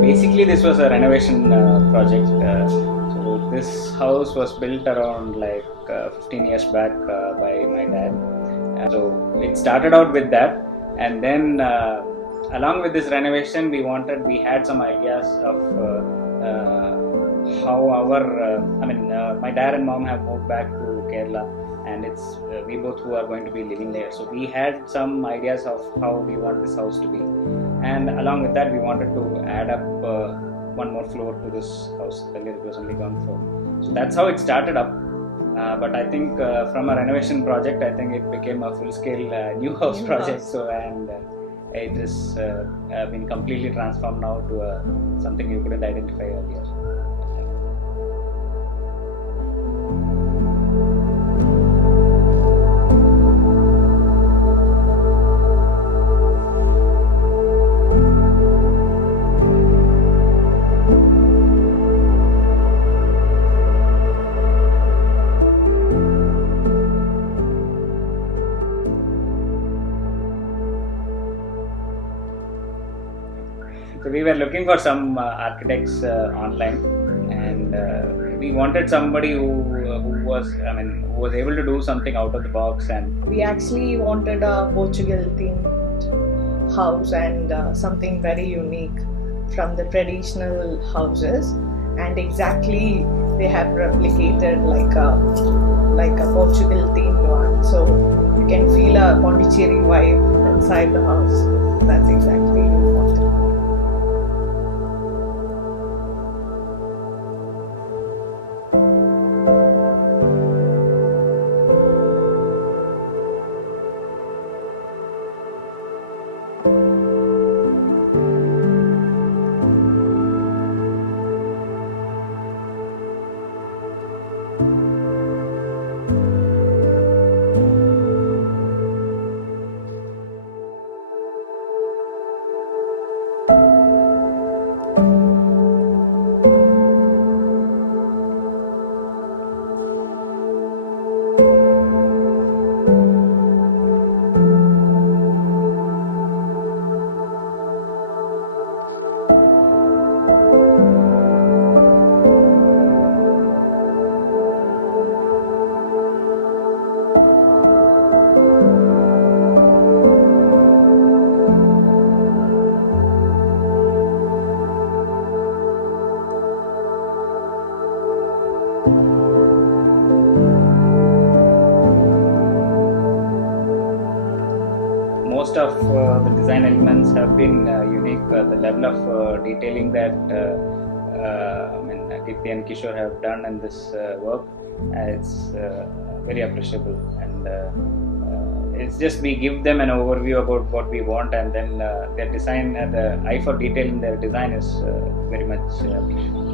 Basically, this was a renovation project. So this house was built around 15 years back by my dad. So it started out with that, and then along with this renovation, we had some ideas of how my dad and mom have moved back to Kerala, and it's we both who are going to be living there. So we had some ideas of how we want this house to be, and along with that, we wanted to add up one more floor to this house. Earlier it was only ground floor. So that's how it started up. But I think from a renovation project, I think it became a full-scale new house project. So it has been completely transformed now to something you couldn't identify earlier. So we were looking for some architects online, and we wanted somebody who was able to do something out of the box. And we actually wanted a Portugal themed house and something very unique from the traditional houses, and exactly they have replicated like a Portugal themed one. So you can feel a Pondicherry vibe inside the house. That's exactly what we wanted. Most of the design elements have been unique. The level of detailing that Kirti and Kishore have done in this work, it's very appreciable. And it's just we give them an overview about what we want, and then their design, the eye for detail in their design is very much appreciable.